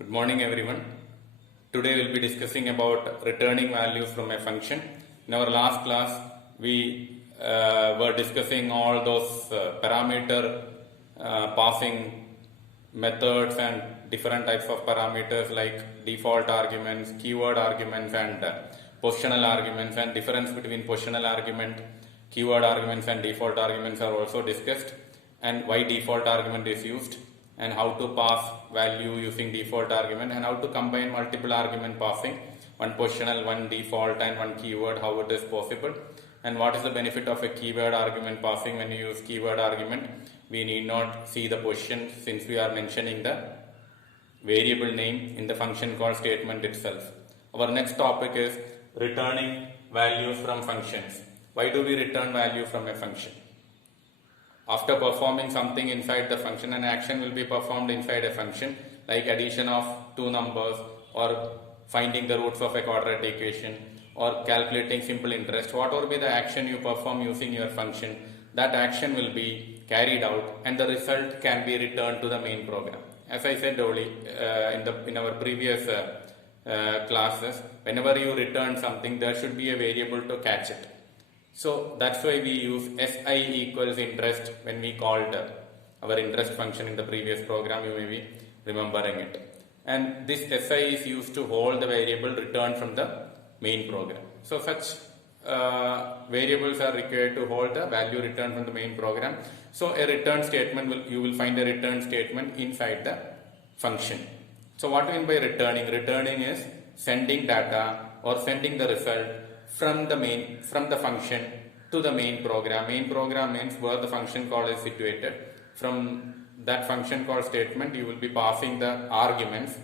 Good morning everyone. Today we'll be discussing about returning values from a function. In our last class we were discussing all those parameter passing methods and different types of parameters like default arguments, keyword arguments and positional arguments, and difference between positional argument, keyword arguments and default arguments are also discussed, and why default argument is used, and how to pass value using default argument, and how to combine multiple argument passing, one positional, one default and one keyword, how it is possible, and what is the benefit of a keyword argument passing. When you use keyword argument, we need not see the position since we are mentioning the variable name in the function call statement itself. Our next topic is returning values from functions. Why do we return value from a function? After performing something inside the function, an action will be performed inside a function like addition of two numbers, or finding the roots of a quadratic equation, or calculating simple interest. Whatever be the action you perform using your function, that action will be carried out and the result can be returned to the main program. As I said earlier in our previous classes, whenever you return something, there should be a variable to catch it. So that's why we use SI equals interest when we called our interest function in the previous program. You may be remembering it. And this SI is used to hold the variable returned from the main program. So such variables are required to hold the value returned from the main program. So a return statement, you will find a return statement inside the function. So what do you mean by returning? Returning is sending data or sending the result from the function to the main program. Main program means where the function call is situated. From that function call statement, you will be passing the arguments,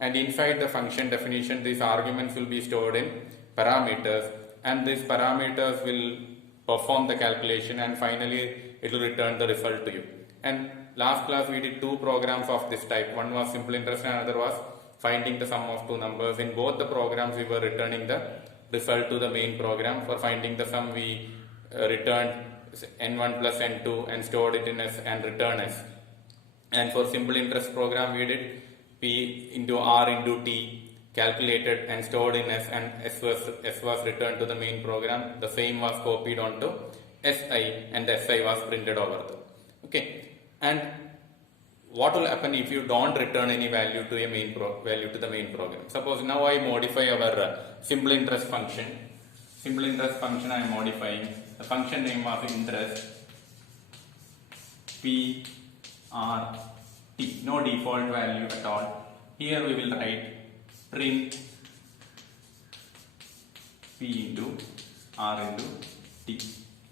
and inside the function definition, these arguments will be stored in parameters, and these parameters will perform the calculation, and finally it will return the result to you. And last class we did two programs of this type. One was simple interest and another was finding the sum of two numbers. In both the programs we were returning the result to the main program. For finding the sum, we returned n1 plus n2 and stored it in s and return s. And for simple interest program, we did p into r into t, calculated and stored in s, and s was returned to the main program. The same was copied onto si, and the si was printed over there. Okay, and what will happen if you don't return any value to a value to the main program? Suppose now I modify our simple interest function. Simple interest function I am modifying. The function name of interest p r t. No default value at all. Here we will write print p into r into t.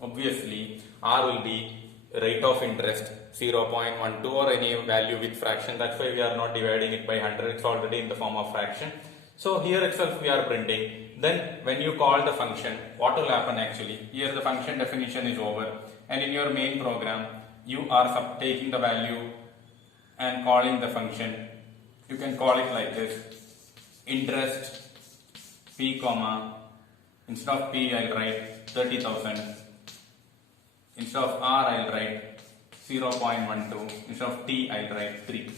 Obviously r will be rate of interest 0.12 or any value with fraction. That's why we are not dividing it by 100. It's already in the form of fraction. So here itself we are printing. Then when you call the function, what will happen actually? Here the function definition is over, and in your main program you are taking the value and calling the function. You can call it like this: interest p comma, instead of p I'll write 30,000, instead of r I'll write 0.12, instead of t I'll write 3.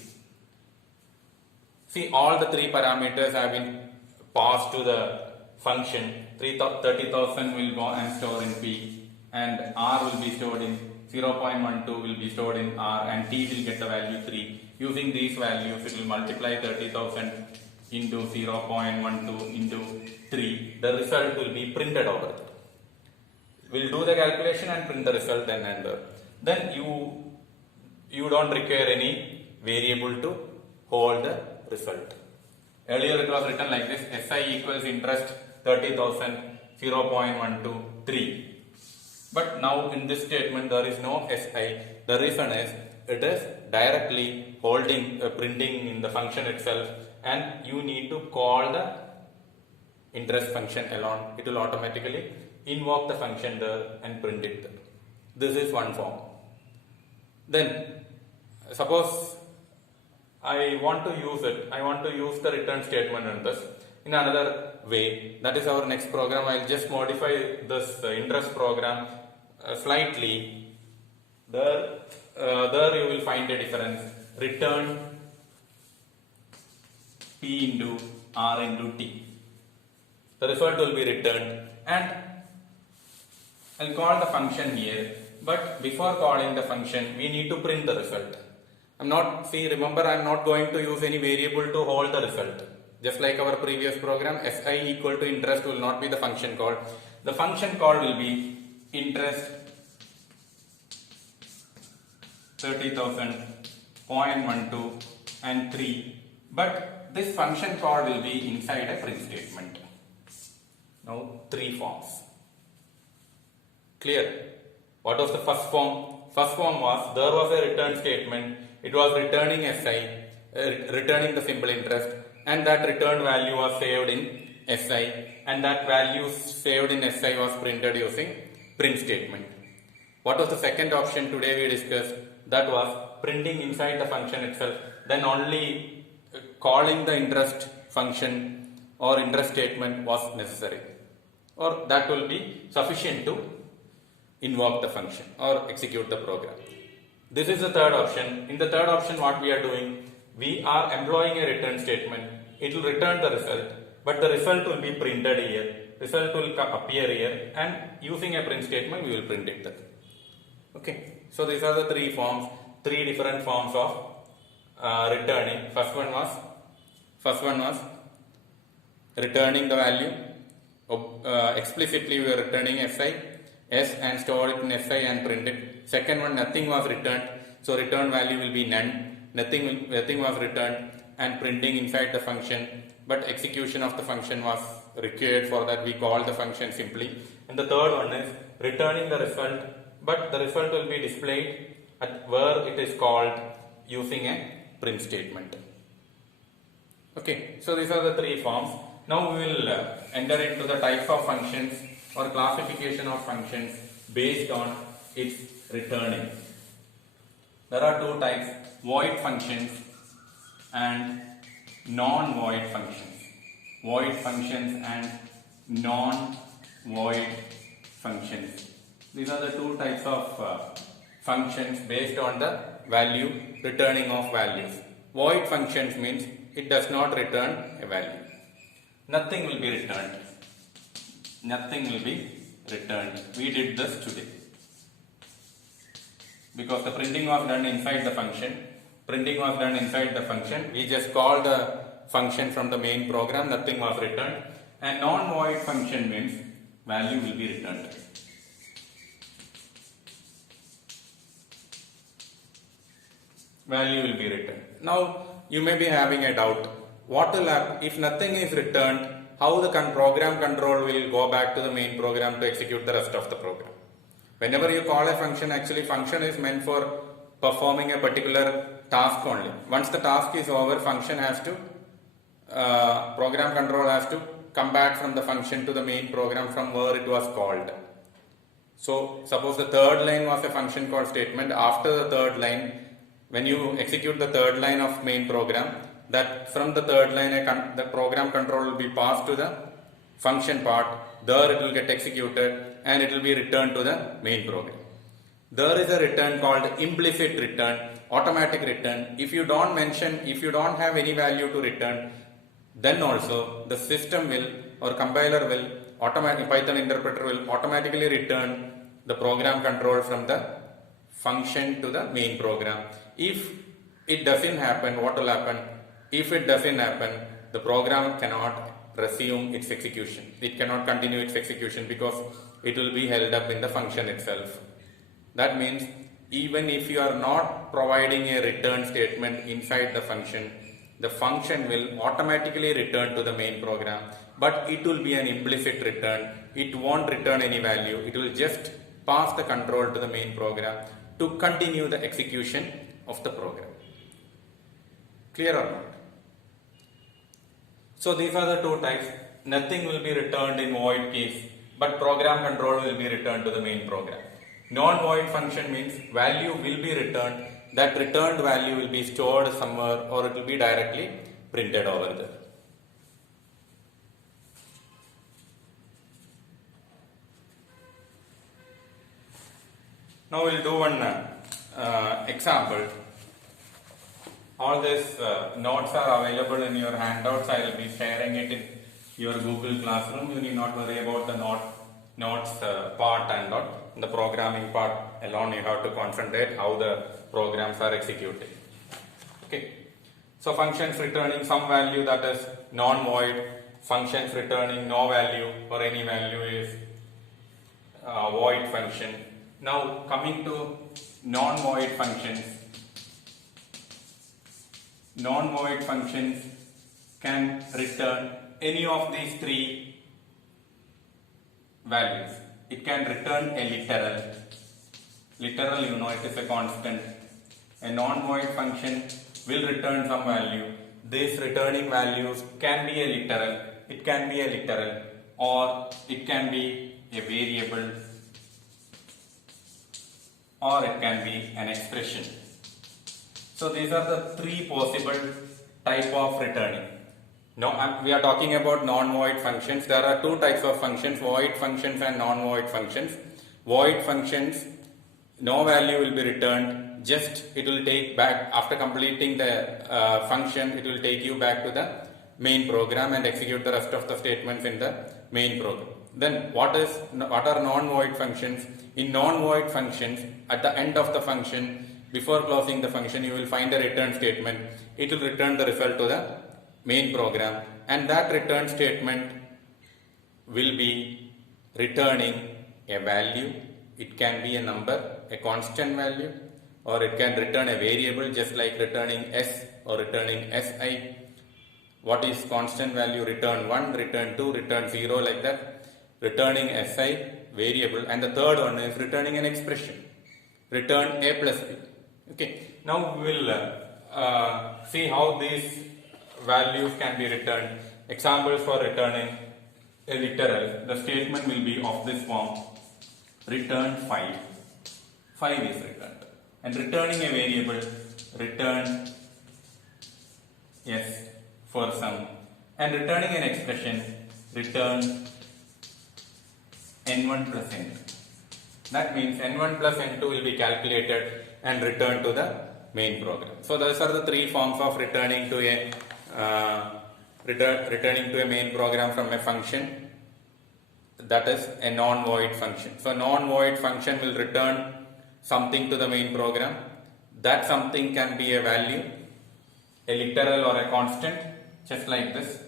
See, all the three parameters have been passed to the function. 30,000 will go and store in p, and r will be stored in 0.12 will be stored in r, and t will get the value 3. Using these values, it will multiply 30,000 into 0.12 into 3. The result will be printed over there. We'll do the calculation and print the result then and there. Then you don't require any variable to hold the result. Earlier it was written like this: SI equals interest 30,000 0.12 3. But now in this statement there is no SI. The reason is it is directly holding printing in the function itself, and you need to call the interest function alone. It will automatically invoke the function there and print it there. This is one form. Then suppose I want to use it. I want to use the return statement in this in another way. That is our next program. I'll just modify this interest program slightly. There you will find a difference. Return P into R into T. The result will be returned, and I'll call the function here, but before calling the function we need to print the result. Remember I'm not going to use any variable to hold the result. Just like our previous program, SI equal to interest will not be the function call. The function call will be interest 30,000, 0.12 and 3, but this function call will be inside a print statement. Now 3 forms. Clear? What was the first form? First form was, there was a return statement, it was returning SI, returning the simple interest, and that return value was saved in SI, and that value saved in SI was printed using print statement. What was the second option today we discussed? That was printing inside the function itself, then only calling the interest function or interest statement was necessary, or that will be sufficient to invoke the function or execute the program. This is the third option. In the third option, what we are doing, we are employing a return statement. It will return the result, but the result will be printed here. Result will appear here, and using a print statement we will print it there. Okay, so these are the three forms, three different forms of returning. First one was returning the value. Explicitly we are returning S and store it in SI and print it. Second one, nothing was returned, so return value will be none. Nothing was returned and printing inside the function, but execution of the function was required. For that we call the function simply. And the third one is returning the result, but the result will be displayed at where it is called using a print statement. Okay, so these are the three forms. Now we will enter into the types of functions or classification of functions based on its returning. There are two types, void functions and non-void functions. Void functions and non-void functions. These are the two types of functions based on the value, returning of values. Void functions means it does not return a value. Nothing will be returned. Nothing will be returned. We did this today. Because the printing was done inside the function. We just called the function from the main program. Nothing was returned. And non-void function means value will be returned. Value will be returned. Now you may be having a doubt. What will happen if nothing is returned? How the program control will go back to the main program to execute the rest of the program? Whenever you call a function, actually function is meant for performing a particular task only. Once the task is over, function has to, program control has to come back from the function to the main program from where it was called. So suppose the third line was a function call statement. After the third line, when you execute the third line of main program, that from the third line the program control will be passed to the function part. There it will get executed and it will be returned to the main program. There is a return called implicit return, automatic return. If you don't have any value to return, then also the system will, or compiler will, Python interpreter will automatically return the program control from the function to the main program. If it doesn't happen, what will happen? If it doesn't happen, the program cannot resume its execution. It cannot continue its execution because it will be held up in the function itself. That means even if you are not providing a return statement inside the function will automatically return to the main program, but it will be an implicit return. It won't return any value. It will just pass the control to the main program to continue the execution of the program. Clear or not? So these are the two types. Nothing will be returned in void case, but program control will be returned to the main program. Non-void function means value will be returned. That returned value will be stored somewhere, or it will be directly printed over there. Now we'll do one example. All these notes are available in your handouts. I will be sharing it in your Google Classroom. You need not worry about the notes part and not the programming part alone. You have to concentrate how the programs are executed. Okay. So functions returning some value, that is non-void. Functions returning no value or any value is void function. Now coming to non-void functions. Non-void functions can return any of these three values. It can return a literal. Literal, you know, it is a constant. A non-void function will return some value. These returning values can be a literal. It can be a literal, or it can be a variable, or it can be an expression. So these are the three possible type of returning. Now we are talking about non-void functions. There are two types of functions, void functions and non-void functions. Void functions, no value will be returned, just it will take back, after completing the function, it will take you back to the main program and execute the rest of the statements in the main program. Then what are non-void functions? In non-void functions, at the end of the function, before closing the function, you will find a return statement. It will return the result to the main program, and that return statement will be returning a value. It can be a number, a constant value, or it can return a variable, just like returning s or returning si. What is constant value? Return 1, return 2, return 0, like that. Returning si, variable, and the third one is returning an expression. Return a plus b. Okay. Now we will see how these values can be returned. Examples for returning a literal. The statement will be of this form: return 5. 5 is returned. And returning a variable, return s for some. And returning an expression, return n1 plus n2. That means n1 plus n2 will be calculated and returned to the main program. So those are the three forms of returning to a main program from a function. That is a non-void function. So non-void function will return something to the main program. That something can be a value, a literal or a constant, just like this,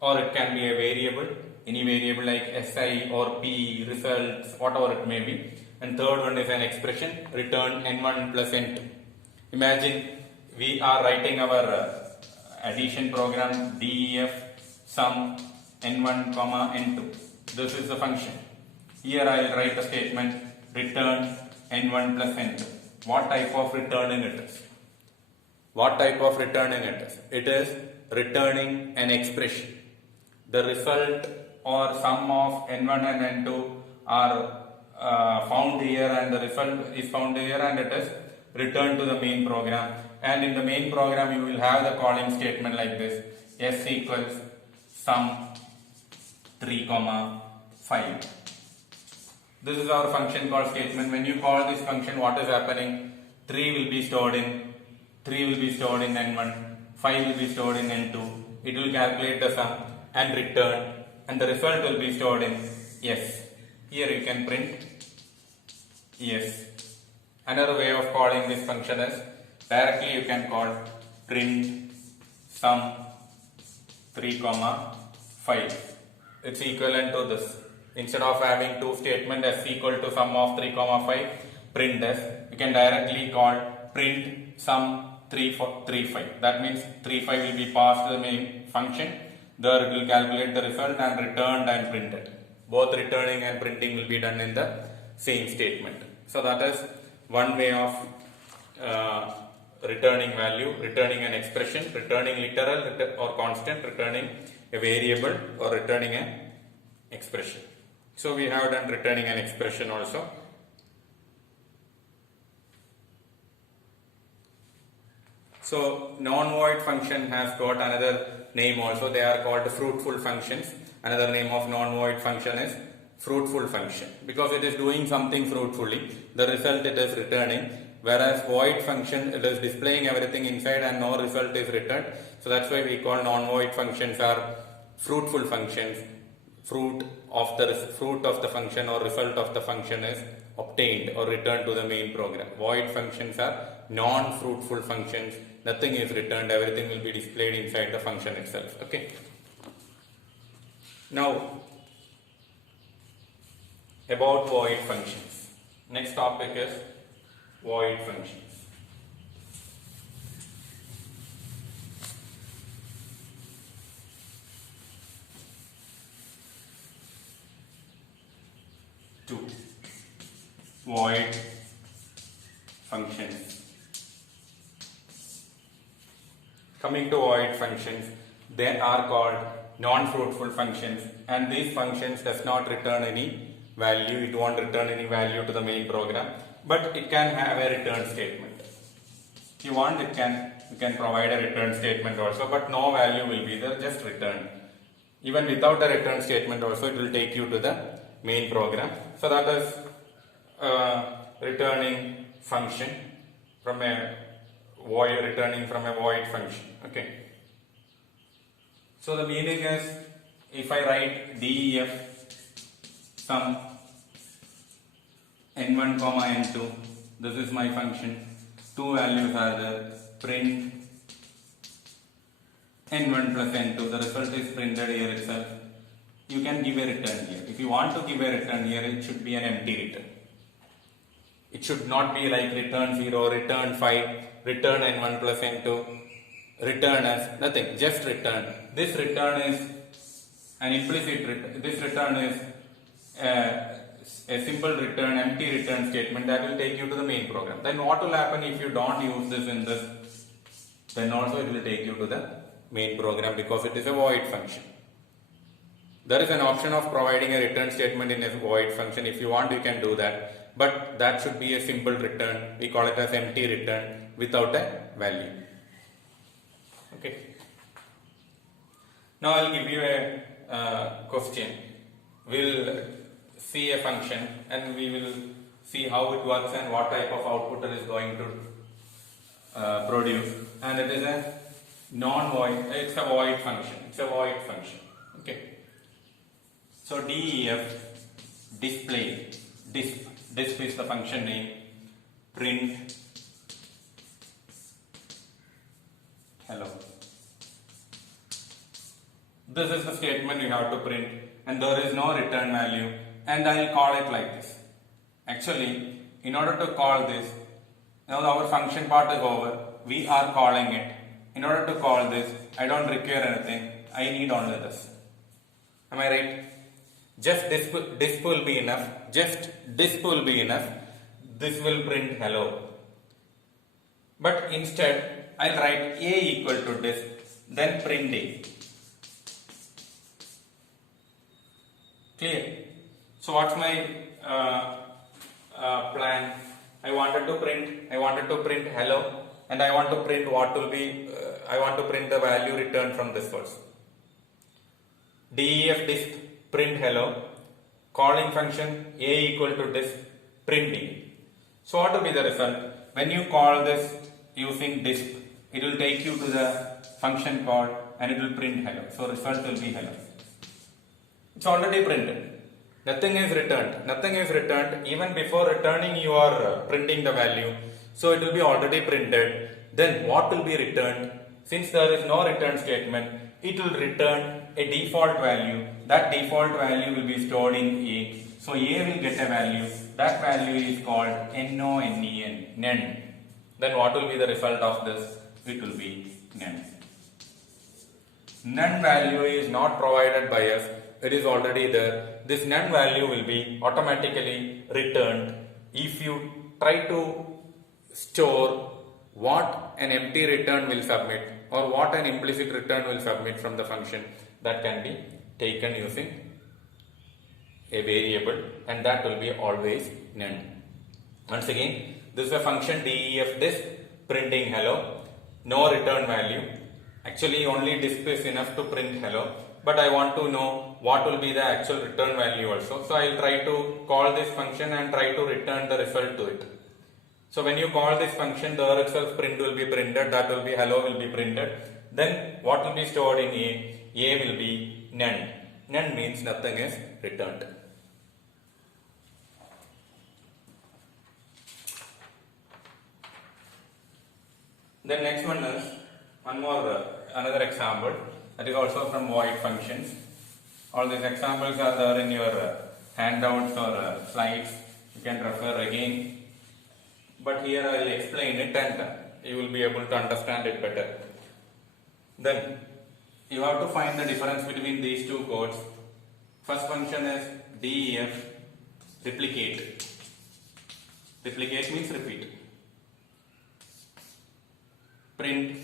or it can be a variable, any variable like si or p, results, whatever it may be. And third one is an expression, return n1 plus n2. Imagine we are writing our addition program, def sum n1 comma n2. This is the function. Here I will write the statement, return n1 plus n2. What type of returning it is? What type of returning it is? It is returning an expression. The result or sum of n1 and n2 are found here, and the result is found here, and it is returned to the main program. And in the main program you will have the calling statement like this: s equals sum 3 comma 5. This is our function call statement. When you call this function, what is happening? 3 will be stored in n1, 5 will be stored in n2. It will calculate the sum and return, and the result will be stored in s. Here you can print s. Another way of calling this function is directly you can call print sum 3 comma 5. It's equivalent to this. Instead of having two statements s equal to sum of 3 comma 5, print s, you can directly call print sum 3 5. That means 3 5 will be passed to the main function. There it will calculate the result and returned and printed. Both returning and printing will be done in the same statement. So that is one way of returning value, returning an expression, returning literal or constant, returning a variable, or returning an expression. So we have done returning an expression also. So non-void function has got another name also. They are called fruitful functions. Another name of non-void function is fruitful function, because it is doing something fruitfully. The result it is returning whereas void function, it is displaying everything inside and no result is returned. So that's why we call non-void functions are fruitful functions. Fruit of the function or result of the function is obtained or returned to the main program. Void functions are non-fruitful functions. Nothing is returned, everything will be displayed inside the function itself. Okay. Now, about void functions. Next topic is void functions. Void functions. Coming to void functions, they are called non-fruitful functions, and these functions does not return any value. It won't return any value to the main program, but it can have a return statement. If you want, you can provide a return statement also, but no value will be there, just return. Even without a return statement also, it will take you to the main program. So that is returning function from a void, returning from a void function. Okay. So the meaning is, if I write def sum n1 comma n2, this is my function. Two values are there. Print n1 plus n2. The result is printed here itself. You can give a return here. If you want to give a return here, it should be an empty return. It should not be like return 0, return 5, return n1 plus n2, return as nothing, just return. This return is an implicit return. This return is a simple return, empty return statement that will take you to the main program. Then what will happen if you don't use this in this? Then also it will take you to the main program because it is a void function. There is an option of providing a return statement in a void function. If you want, you can do that. But that should be a simple return. We call it as empty return without a value. Okay. Now I'll give you a question. We'll see a function and we will see how it works and what type of output it is going to produce. And it is a non-void. It's a void function. It's a void function. Okay. So def display, disp is the function name, print hello. This is the statement you have to print, and there is no return value, and I will call it like this. Actually, in order to call this, now our function part is over, we are calling it. In order to call this, I don't require anything, I need only this. Am I right? Just disp will be enough. Just disp will be enough. This will print hello. But instead, I'll write a equal to disp, then print a. Clear? So what's my plan? I wanted to print hello, and I want to print what will be. I want to print the value returned from this first. Def disp print hello, calling function a equal to disp print d. So what will be the result? When you call this using disp, it will take you to the function call and it will print hello. So result will be hello. It's already printed. Nothing is returned. Nothing is returned. Even before returning, you are printing the value. So it will be already printed. Then what will be returned? Since there is no return statement, it will return a default value. That default value will be stored in A. So A will get a value. That value is called NONEN, none. Then what will be the result of this? It will be none. None value is not provided by us. It is already there. This none value will be automatically returned if you try to store what an empty return will submit or what an implicit return will submit from the function. That can be taken using a variable, and that will be always none. Once again, this is a function def disp printing hello, no return value. Actually only disp is enough to print hello, but I want to know what will be the actual return value also. So I will try to call this function and try to return the result to it. So when you call this function, the itself print will be printed, that will be hello will be printed. Then what will be stored in A? A will be none. None means nothing is returned. Then next one is one more another example that is also from void functions. All these examples are there in your handouts or slides. You can refer again. But here I will explain it and you will be able to understand it better. Then you have to find the difference between these two codes. First function is def replicate. Replicate means repeat. Print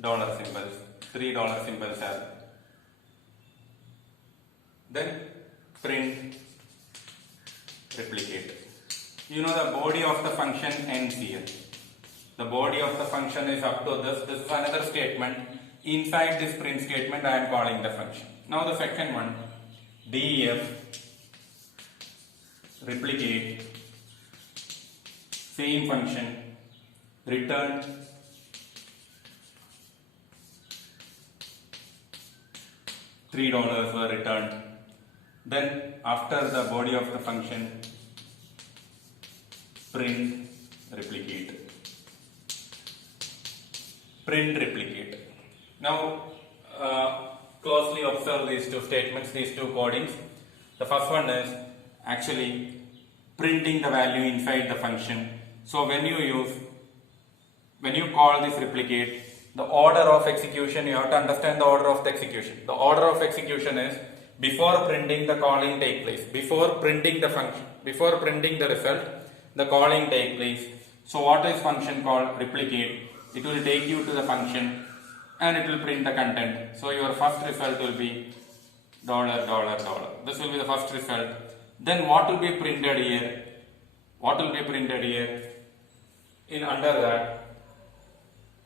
dollar symbols, $3 symbols are. Then print replicate. You know the body of the function ends here. The body of the function is up to this. This is another statement. Inside this print statement I am calling the function. Now the second one, def replicate same function return $3 were returned. Then after the body of the function print replicate. Print replicate. Now closely observe these two statements, these two codings. The first one is actually printing the value inside the function. So when you call this replicate, the order of execution, you have to understand the order of the execution. The order of execution is before printing the calling take place, before printing the function, before printing the result, the calling take place. So what is function called? Replicate. It will take you to the function and it will print the content. So your first result will be $. This will be the first result. Then what will be printed here? What will be printed here? In under that,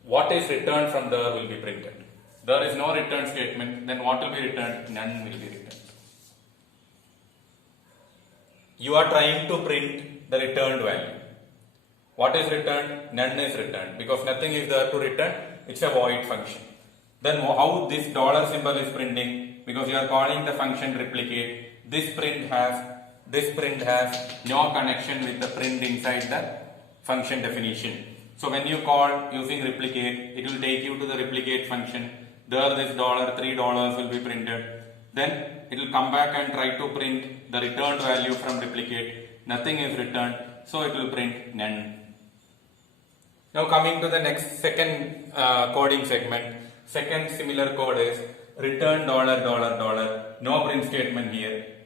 what is returned from there will be printed. There is no return statement, then what will be returned? None will be returned. You are trying to print the returned value. What is returned? None is returned because nothing is there to return. It's a void function. Then how this dollar symbol is printing? Because you are calling the function replicate. This print has no connection with the print inside the function definition. So when you call using replicate, it will take you to the replicate function. There this $3 will be printed. Then it will come back and try to print the returned value from replicate. Nothing is returned, so it will print none. Now coming to the next second coding segment. Second similar code is return $. No print statement here.